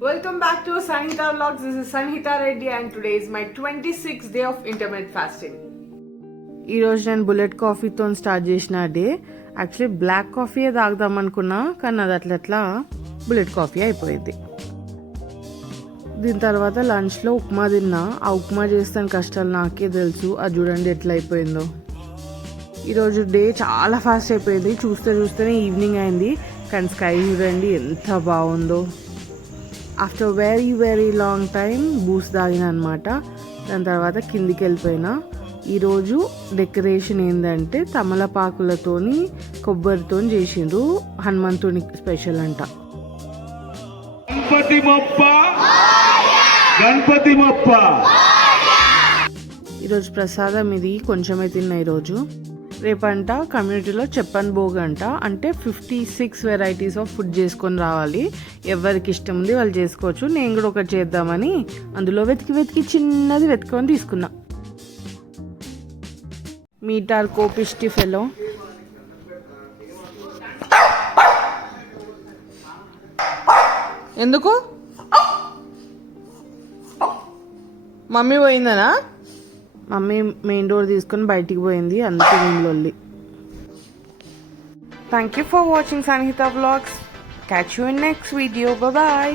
Welcome back to Sanhita Vlogs. This is Sanhita Reddy and today is my 26th day of intermittent fasting. ఈ రోజు నేను bullet కాఫీతో start చేసిన day. Actually black coffee తాగుదాం అనుకున్నా, కానీ అది అట్లా బుల్లెట్ కాఫీ అయిపోయింది. దీని తర్వాత లంచ్లో ఉప్మా తిన్నా. ఆ ఉప్మా చేస్తాను కష్టాలు నాకే తెలుసు. అది చూడండి ఎట్లా అయిపోయిందో. ఈరోజు డే చాలా ఫాస్ట్ అయిపోయింది. చూస్తేనే ఈవినింగ్ అయింది, కానీ స్కై చూడండి ఎంత బాగుందో. After very long time Boost తాగిన అనమాట. దాని తర్వాత కిందికి వెళ్ళిపోయినా. ఈరోజు డెకరేషన్ ఏంటంటే తమలపాకులతోని కొబ్బరితో చేసిండ్రు. హనుమంతుని స్పెషల్ అంట. గణపతి మొప్ప. ఈరోజు ప్రసాదం ఇది కొంచెమే తిన్నా. ఈరోజు రేపంట కమ్యూనిటీలో చెప్పన్ భోగ్ అంట. అంటే 56 వెరైటీస్ ఆఫ్ ఫుడ్ చేసుకొని రావాలి. ఎవరికి ఇష్టం ఉంది వాళ్ళు చేసుకోవచ్చు. నేను కూడా ఒకటి చేద్దామని అందులో వెతికి చిన్నది వెతుకొని తీసుకున్నా. మీటార్ కోపిష్టి ఫెలో. ఎందుకు మమ్మీ పోయిందనా? మమ్మీ మెయిన్ డోర్ తీసుకొని బయటికి పోయింది, అందుకే ఇంట్లోల్లి. Thank you for watching Sanhita Vlogs. Catch you in next video. Bye bye.